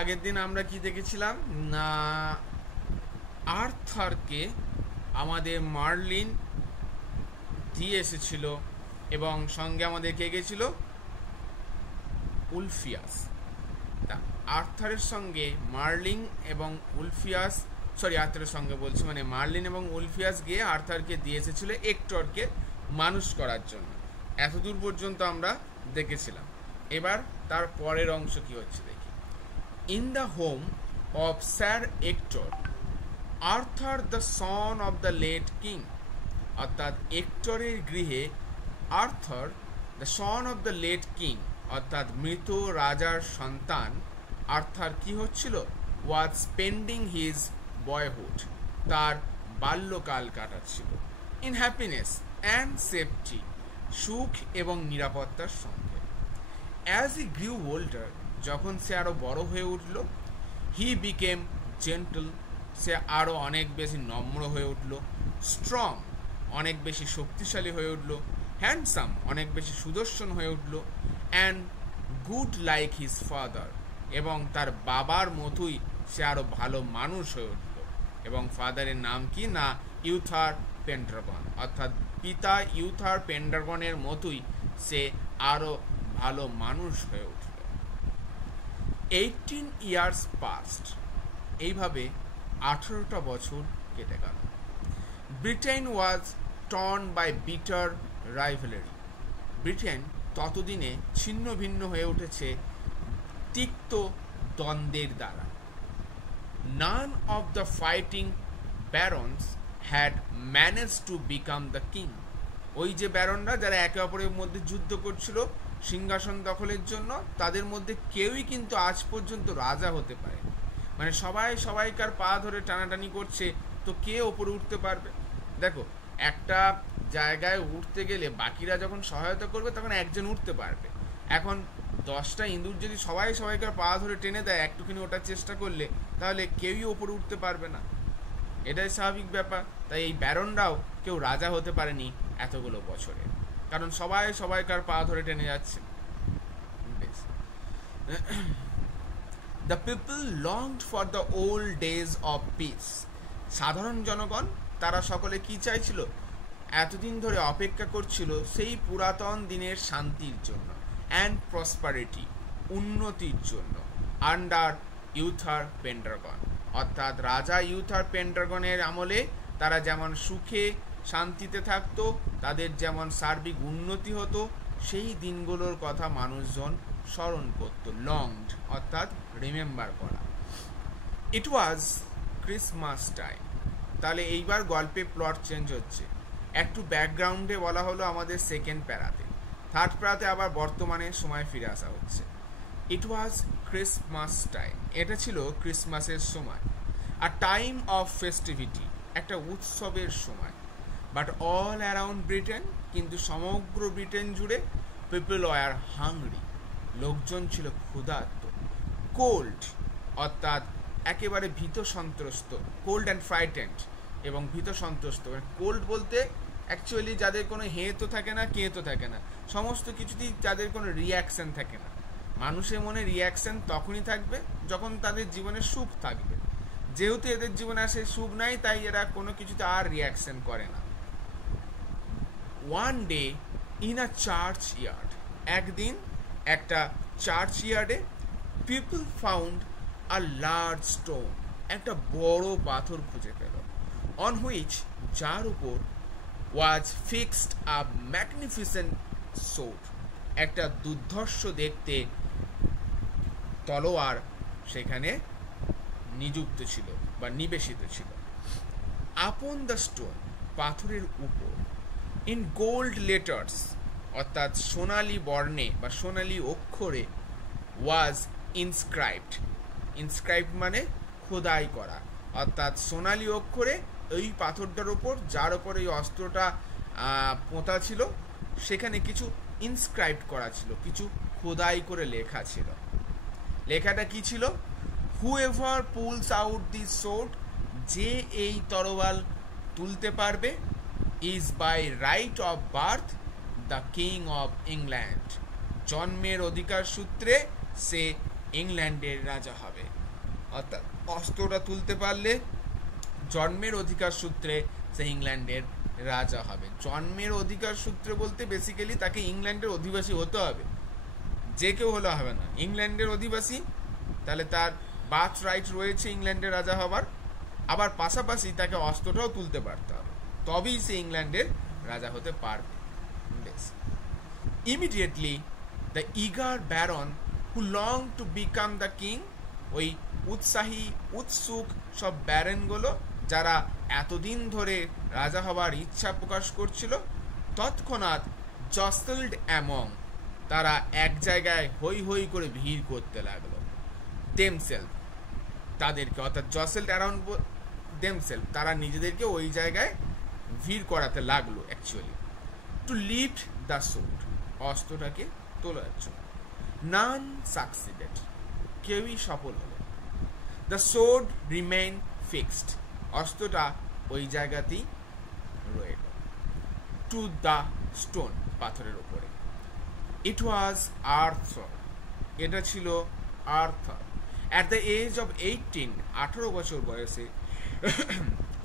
আগের দিন আমরা কি দেখেছিলাম না, আর্থারকে আমাদের মার্লিন দিয়ে এসেছিল এবং সঙ্গে আমাদের কে গেছিল, উলফিয়াস। তা আর্থারের সঙ্গে মার্লিন এবং উলফিয়াস, আর্থারের সঙ্গে বলছি, মানে মার্লিন এবং উলফিয়াস গিয়ে আর্থারকে দিয়ে এসেছিল হেক্টরকে মানুষ করার জন্য। এতদূর পর্যন্ত আমরা দেখেছিলাম। এবার তার পরের অংশ কি হচ্ছে দেখি। In the home of sir Hector, Arthur the son of the late king, অর্থাৎ হেক্টরের গৃহে Arthur the son of the late king, অর্থাৎ মৃত রাজার সন্তান আর্থার কি হচ্ছিল, ওয়াজ স্পেন্ডিং হিজ বয়হুড, তার বাল্যকাল কাটাচ্ছিল, ইন হ্যাপিনেস অ্যান্ড সেফটি, সুখ এবং নিরাপত্তার সঙ্গে। অ্যাজ হি গ্রিউ ওল্ডার, যখন সে আরো বড় হয়ে উঠল, হি বিকেম জেন্টল, সে আরো অনেক বেশি নম্র হয়ে উঠল, স্ট্রং, অনেক বেশি শক্তিশালী হয়ে উঠল, হ্যান্ডসাম, অনেক বেশি সুদর্শন হয়ে উঠল, and good like his father, এবং তার বাবার মতোই সে আরো ভালো মানুষ হয়ে উঠল। এবং ফাদারের নাম কি না, ইউথার পেন্ড্রাগন, অর্থাৎ পিতা ইউথার পেন্ড্রাগনের মতোই সে আরো ভালো মানুষ হয়ে উঠল। 18 years past, এইভাবে 18টা বছর কেটে গেল। Britain was torn by bitter rivalry, Britain ততদিনে ছিন্ন ভিন্ন হয়ে উঠেছে তিক্ত দ্বন্দ্বের দ্বারা। None of the fighting barons had managed to become the king, ওই যে ব্যারনরা যারা একে অপরের মধ্যে যুদ্ধ করছিল সিংহাসন দখলের জন্য, তাদের মধ্যে কেউই কিন্তু আজ পর্যন্ত রাজা হতে পারে, মানে সবাই সবাইকার পা ধরে টানাটানি করছে, তো কে ওপরে উঠতে পারবে? দেখো, একটা জায়গায় উঠতে গেলে বাকিরা যখন সহায়তা করবে তখন একজন উঠতে পারবে। এখন 10টা ইঁদুর যদি সবাই সবাইকার পা ধরে টেনে দেয় একটুখানি ওঠার চেষ্টা করলে, তাহলে কেউই ওপরে উঠতে পারবে না, এটাই স্বাভাবিক ব্যাপার। তাই এই ব্যারনরাও কেউ রাজা হতে পারেনি এতগুলো বছরে, কারণ সবাই সবাইকার পা ধরে টেনে যাচ্ছে। The people longed for the old days of peace, সাধারণ জনগণ তারা সকলে কি চাইছিল, এতদিন ধরে অপেক্ষা করছিল সেই পুরাতন দিনের শান্তির জন্য, অ্যান্ড প্রসপারিটি, উন্নতির জন্য, আন্ডার ইউথার পেন্ড্রাগন, অর্থাৎ রাজা ইউথার পেন্ড্রাগনের আমলে তারা যেমন সুখে শান্তিতে থাকতো, তাদের যেমন সার্বিক উন্নতি হতো, সেই দিনগুলোর কথা মানুষজন স্মরণ করত। লংড অর্থাৎ রিমেম্বার করা। ইট ওয়াজ ক্রিসমাস টাইম। তাহলে এইবার গল্পে প্লট চেঞ্জ হচ্ছে, একটু ব্যাকগ্রাউন্ডে বলা হলো আমাদের সেকেন্ড প্যারাতে, থার্ড প্যারাতে আবার বর্তমানে সময় ফিরে আসা হচ্ছে। ইট ওয়াজ ক্রিসমাস টাইম, এটা ছিল ক্রিসমাসের সময়, আর টাইম অফ ফেস্টিভিটি, একটা উৎসবের সময়। বাট অল অ্যারাউন্ড ব্রিটেন, কিন্তু সমগ্র ব্রিটেন জুড়ে, পিপল ওয়ার হাংরি, লোকজন ছিল ক্ষুধার্ত, কোল্ড অর্থাৎ একেবারে ভীত সন্ত্রস্ত, কোল্ড অ্যান্ড ফ্রাইটেন্ড, এবং ভীত সন্ত্রস্ত। কোল্ড বলতে অ্যাকচুয়ালি যাদের কোনো হেঁতো থাকে না, কেঁতো থাকে না, সমস্ত কিছুতেই যাদের কোনো রিয়াকশন থাকে না। মানুষের মনে রিয়াকশন তখনই থাকবে যখন তাদের জীবনে সুখ থাকবে, যেহেতু এদের জীবনে আসে সুখ নাই, তাই এরা কোনো কিছুতে আর রিয়াকশন করে না। One day in a church yard, একদিন একটা চার্চ ইয়ার্ডে, people found a large stone, একটা বড় পাথর খুঁজে পেল, অন হুইচ, যার উপর, ওয়াজ ফিক্সড আ ম্যাগনিফিসেন্ট সোর্ড, একটা দুর্ধর্ষ দেখতে তলোয়ার সেখানে নিযুক্ত ছিল বা নিবেশিত ছিল। আপন দ্য স্টোন, পাথরের উপর, ইন গোল্ড লেটার্স, অর্থাৎ সোনালি বর্ণে বা সোনালি অক্ষরে, ওয়াজ ইনস্ক্রাইবড, ইনস্ক্রাইবড মানে খোদাই করা, অর্থাৎ সোনালি অক্ষরে ওই পাথরটার ওপর, যার ওপর এই অস্ত্রটা পোঁতা ছিল, সেখানে কিছু ইনস্ক্রাইবড করা ছিল, কিছু খোদাই করে লেখা ছিল। লেখাটা কি ছিল? Whoever pulls out this sword, যে এই তরোয়াল তুলতে পারবে, is by right of birth the king of England, জন্মের অধিকার সূত্রে সে ইংল্যান্ডের রাজা হবে। অর্থাৎ অস্ত্রটা তুলতে পারলে জন্মের অধিকার সূত্রে সে ইংল্যান্ডের রাজা হবে। জন্মের অধিকার সূত্রে বলতে বেসিক্যালি তাকে ইংল্যান্ডের অধিবাসী হতে হবে, যে কেউ হলে হবে না। ইংল্যান্ডের অধিবাসী, তাহলে তার বার্থ রাইট রয়েছে ইংল্যান্ডের রাজা হবার, আবার পাশাপাশি তাকে অস্ত্রটাও তুলতে পারতে হবে, তবেই সে ইংল্যান্ডের রাজা হতে পারবে। বেশ, immediately the eager Baron who long to become the king, ওই উৎসাহী উৎসুক সব ব্যারনগুলো যারা এতদিন ধরে রাজা হবার ইচ্ছা প্রকাশ করছিল, তৎক্ষণাৎ জসেলড অ্যামং, তারা এক জায়গায় হই হই করে ভিড় করতে লাগলো। দেমসেলফ, তাদেরকে, অর্থাৎ জসেলড অ্যারাউন্ড দেমসেলফ, তারা নিজেদেরকে ওই জায়গায় ভিড় করাতে লাগলো actually, to lift the sword, অস্ত্রটাকে তোলার জন্য। নান সাকসিডেড, কেউই সফল হলো। দ্য সোর্ড রিমেইন ফিক্সড, অস্ত্রটা ওই জায়গাতেই রইল। টু দ্য স্টোন, পাথরের উপরে। ইট ওয়াজ আর্থার, এটা ছিল Arthur, at the age of 18, 18 বছর বয়সে,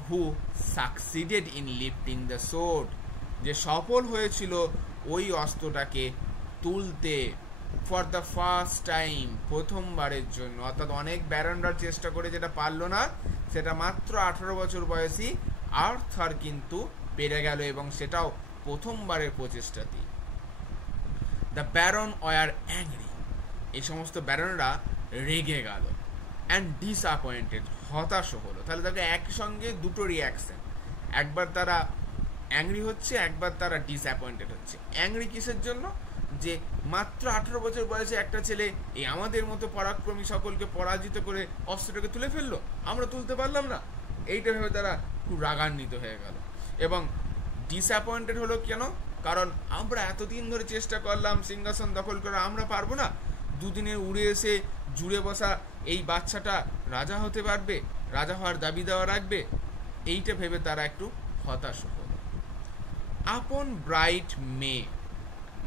who succeeded in lifting the sword, যে সফল হয়েছিল ওই অস্ত্রটাকে তুলতে, ফর দ্য ফার্স্ট টাইম, প্রথমবারের জন্য। অর্থাৎ অনেক ব্যারনরা চেষ্টা করে যেটা পারলো না, সেটা মাত্র 18 বছর বয়সী আর্থার কিন্তু পেরে গেল, এবং সেটাও প্রথমবারের প্রচেষ্টাতেই। দ্য ব্যারন ওয়ার অ্যাংরি, এই সমস্ত ব্যারনরা রেগে গেল। অ্যান্ড ডিসঅ্যাপয়েন্টেড, হতাশ হলো। তাহলে তাকে একসঙ্গে দুটো রিয়াকশন, একবার তারা অ্যাংরি হচ্ছে, একবার তারা ডিসঅ্যাপয়েন্টেড হচ্ছে। অ্যাংরি কিসের জন্য? যে মাত্র 18 বছর বয়সে একটা ছেলে এই আমাদের মতো পরাক্রমী সকলকে পরাজিত করে অস্ত্রটাকে তুলে ফেললো, আমরা তুলতে পারলাম না, এইটা ভেবে তারা খুব রাগান্বিত হয়ে গেল। এবং ডিসঅ্যাপয়েন্টেড হলো কেন? কারণ আমরা এতদিন ধরে চেষ্টা করলাম সিংহাসন দখল করে, আমরা পারবো না, দুদিনে উড়ে এসে জুড়ে বসা এই বাচ্চাটা রাজা হতে পারবে, রাজা হওয়ার দাবি দেওয়া রাখবে, এইটা ভেবে তারা একটু হতাশ হলো। আপন ব্রাইট মে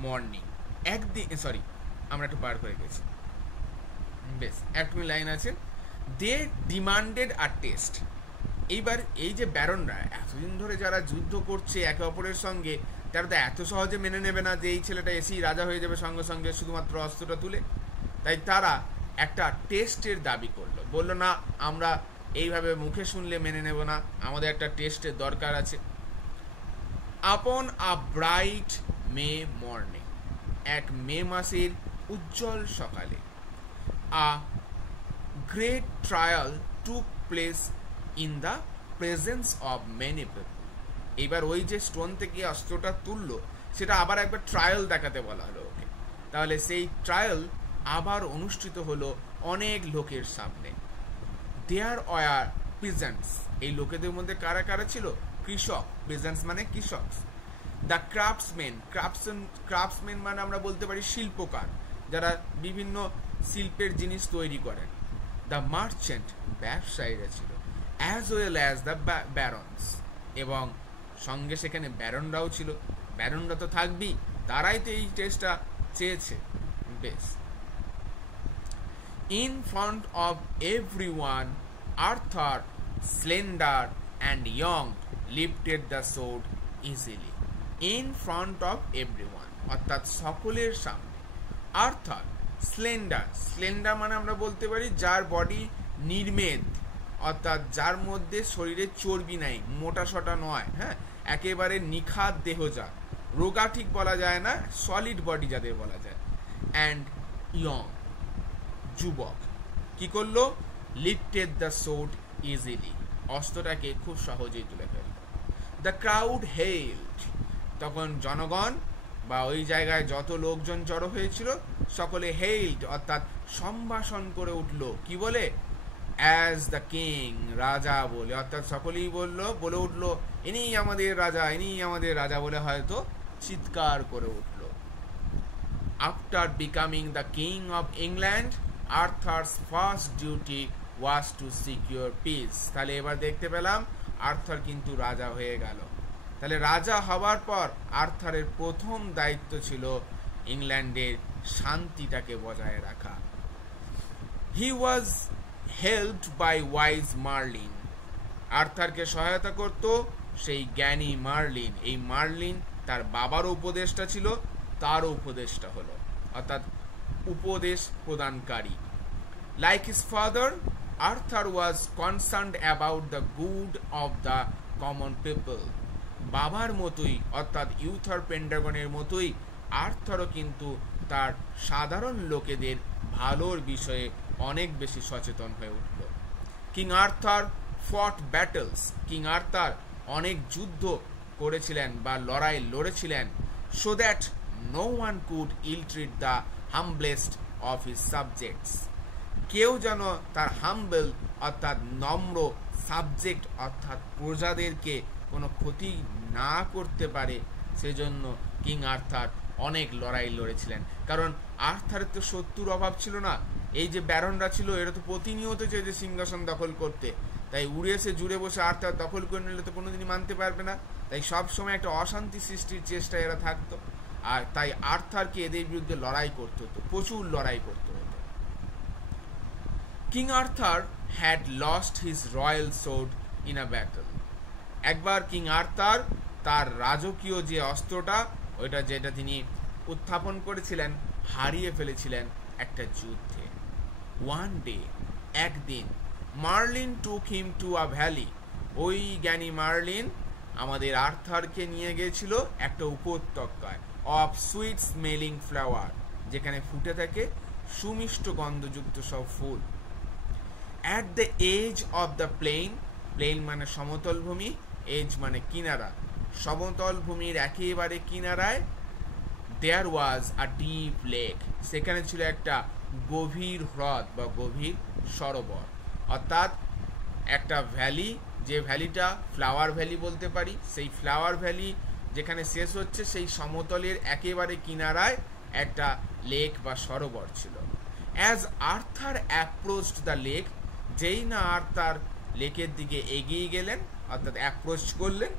মর্নিং, একদিন, সরি আমরা একটু পার করে গেছি, বেশ একটু লাইন আছে। দে ডিমান্ডেড আ টেস্ট, এইবার এই যে ব্যারনরা এতদিন ধরে যারা যুদ্ধ করছে একে অপরের সঙ্গে, তারা তো এত সহজে মেনে নেবে না যে এই ছেলেটা এসেই রাজা হয়ে যাবে সঙ্গে সঙ্গে শুধুমাত্র অস্ত্রটা তুলে। তাই তারা একটা টেস্টের দাবি করলো, বললো না আমরা এইভাবে মুখে শুনলে মেনে নেব না, আমাদের একটা টেস্টের দরকার আছে। আপন আ ব্রাইট মে মর্নিং, এক মে মাসের উজ্জ্বল সকালে, a great trial took place in the presence of many people. এইবার ওই যে স্টোন থেকে অস্ত্রটা তুললো, সেটা আবার একবার ট্রায়াল দেখাতে বলা হলো ওকে। তাহলে সেই ট্রায়াল আবার অনুষ্ঠিত হলো অনেক লোকের সামনে। দেয়ার ওয়ার পিজেন্টস, এই লোকেদের মধ্যে কারা কারা ছিল? কৃষক, পিজেন্টস মানে কৃষক। দ্য ক্রাফটসম্যান, ক্রাফটসম্যান মানে আমরা বলতে পারি শিল্পকার, যারা বিভিন্ন শিল্পের জিনিস তৈরি করেন। দ্য মার্চেন্ট, ব্যবসায়ীরা ছিল। As well as the barons, এবং সঙ্গে সেখানে ব্যারনরাও ছিল। ব্যারনরা তো থাকবেই, তারাই তো এই টেস্টটা চেয়েছে। বেশ, in front of everyone Arthur, slender and young, lifted the sword easily. In front of everyone, অর্থাৎ সকলের সামনে। আর্থার স্লেন্ডার, স্লেন্ডার মানে আমরা বলতে পারি যার বডি নির্মেদ, অর্থাৎ যার মধ্যে শরীরে চর্বি নাই, মোটা সোটা নয়, হ্যাঁ, একেবারে নিখাত দেহ, যা রোগা ঠিক বলা যায় না, সলিড বডি যাদের বলা যায়। অ্যান্ড ইয়ং, যুবক, কি করলো? লিফটেড দ্য সোর্ড ইজিলি, অস্ত্রটাকে খুব সহজেই তুলে ফেলল। দ্য ক্রাউড হেইলড, তখন জনগণ বা ওই জায়গায় যত লোকজন জড়ো হয়েছিল সকলে হেইলড, অর্থাৎ সম্ভাষণ করে উঠল, কি বলে? অ্যাজ দ্য কিং, রাজা বলে। অর্থাৎ সকলেই বলে উঠল ইনিই আমাদের রাজা, ইনিই আমাদের রাজা বলে হয়তো চিৎকার করে উঠল। After becoming the king of England, Arthur's first duty was to secure piece. তাহলে এবার দেখতে পেলাম আর্থার কিন্তু রাজা হয়ে গেল। তাহলে রাজা হওয়ার পর আর্থারের প্রথম দায়িত্ব ছিল ইংল্যান্ডের শান্তিটাকে বজায় রাখা। হি ওয়াজ হেল্পড বাই ওয়াইজ মার্লিন। আর্থারকে সহায়তা করত সেই জ্ঞানী মার্লিন। এই মার্লিন তার বাবারও উপদেষ্টা ছিল, তারও উপদেষ্টা হলো, অর্থাৎ উপদেশ প্রদানকারী। Like his father, Arthur was concerned about the good of the common people. বাবার মতোই অর্থাৎ ইউথার পেন্ডাগনের মতোই আর্থারও কিন্তু তার সাধারণ লোকেদের ভালোর বিষয়ে অনেক বেশি সচেতন হয়ে উঠল। King Arthur fought battles, King Arthur অনেক যুদ্ধ করেছিলেন বা লড়াই লড়েছিলেন, so that no one could ill treat the humblest of his subjects. কেউ যেন তার হাম্বল অর্থাৎ নম্র সাবজেক্ট অর্থাৎ প্রজাদেরকে কোনো ক্ষতি না করতে পারে, সেজন্য কিং আর্থার অনেক লড়াই লড়েছিলেন। কারণ আর্থারের তো শত্রুর অভাব ছিল না। এই যে ব্যারনরা ছিল এরা তো প্রতিনিয়ত যে সিংহাসন দখল করতে, তাই উড়ে এসে জুড়ে বসে আর্থার দখল করে নিলে তো কোনোদিনই মানতে পারবে না। তাই সবসময় একটা অশান্তি সৃষ্টির চেষ্টায় এরা থাকতো, আর তাই আর্থারকে এদের বিরুদ্ধে লড়াই করতে হতো, প্রচুর লড়াই করতে হতো। King Arthur had lost his royal sword in a battle. একবার কিং আর্থার তার রাজকীয় যে অস্ত্রটা ওইটা যেটা তিনি উত্থাপন করেছিলেন হারিয়ে ফেলেছিলেন একটা যুদ্ধে। ওয়ান ডে, একদিন, Merlin took him to a valley. ওই জ্ঞানী মার্লিন আমাদের আর্থারকে নিয়ে গিয়েছিল একটা উপত্যকায়, অফ সুইট স্মেলিং ফ্লাওয়ার, যেখানে ফুটে থাকে সুমিষ্ট গন্ধযুক্ত সব ফুল। At the age of the plain, plain মানে সমতল ভূমি, এজ মানে কিনারা, সমতল ভূমির একেবারে কিনারায়, দেয়ার ওয়াজ আ ডিপ লেক, সেখানে ছিল একটা গভীর হ্রদ বা গভীর সরোবর, অর্থাৎ একটা ভ্যালি, যে ভ্যালিটা ফ্লাওয়ার ভ্যালি বলতে পারি। সেই ফ্লাওয়ার ভ্যালি যেখানে শেষ হচ্ছে সেই সমতলের একেবারে কিনারায় একটা লেক বা সরোবর ছিল। As Arthur approached the lake, যেই না আর্থার লেকের দিকে এগিয়ে গেলেন অর্থাৎ অ্যাপ্রোচ করলেন,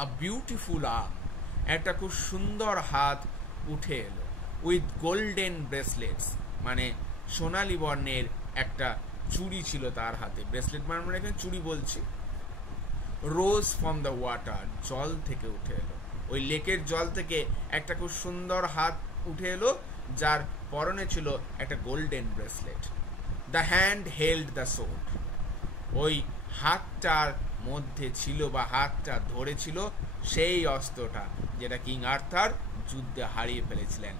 আ বিউটিফুল আর্ম, একটা খুব সুন্দর হাত উঠে এলো, উইথ গোল্ডেন ব্রেসলেটস, মানে সোনালি বর্ণের একটা চুড়ি ছিল তার হাতে। ব্রেসলেট মানে এখানে চুড়ি বলছি। রোজ ফ্রম দ্য ওয়াটার, জল থেকে উঠে এলো, ওই লেকের জল থেকে একটা খুব সুন্দর হাত উঠে এলো, যার পরনে ছিল একটা golden bracelet. The hand held the sword, ওই হাতটার মধ্যে ছিল বা হাতটা ধরেছিল সেই অস্ত্রটা যেটা কিং আর্থার যুদ্ধে হারিয়ে ফেলেছিলেন।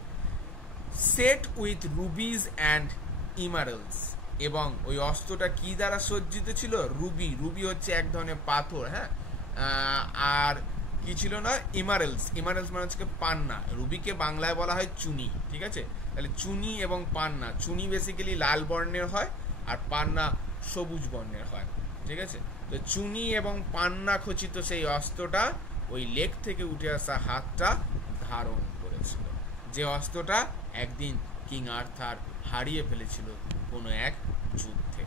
সেট উইথ রুবিজ অ্যান্ড ইমারেলস, এবং ওই অস্ত্রটা কি দ্বারা সজ্জিত ছিল? রুবি, রুবি হচ্ছে এক ধরনের পাথর, হ্যাঁ। আর কি ছিল না? ইমারেলস, ইমারেলস মানে হচ্ছে পান্না। রুবিকে বাংলায় বলা হয় চুনি, ঠিক আছে? তাহলে চুনি এবং পান্না, চুনি বেসিক্যালি লাল বর্ণের হয় আর পান্না সবুজ বর্ণের হয়, ঠিক আছে? তো চুনি এবং পান্না খচিত সেই অস্ত্রটা ওই লেক থেকে উঠে আসা হাতটা ধারণ করেছিল, যে অস্ত্রটা একদিন কিং আর্থার হারিয়ে ফেলেছিল কোনো এক যুদ্ধে।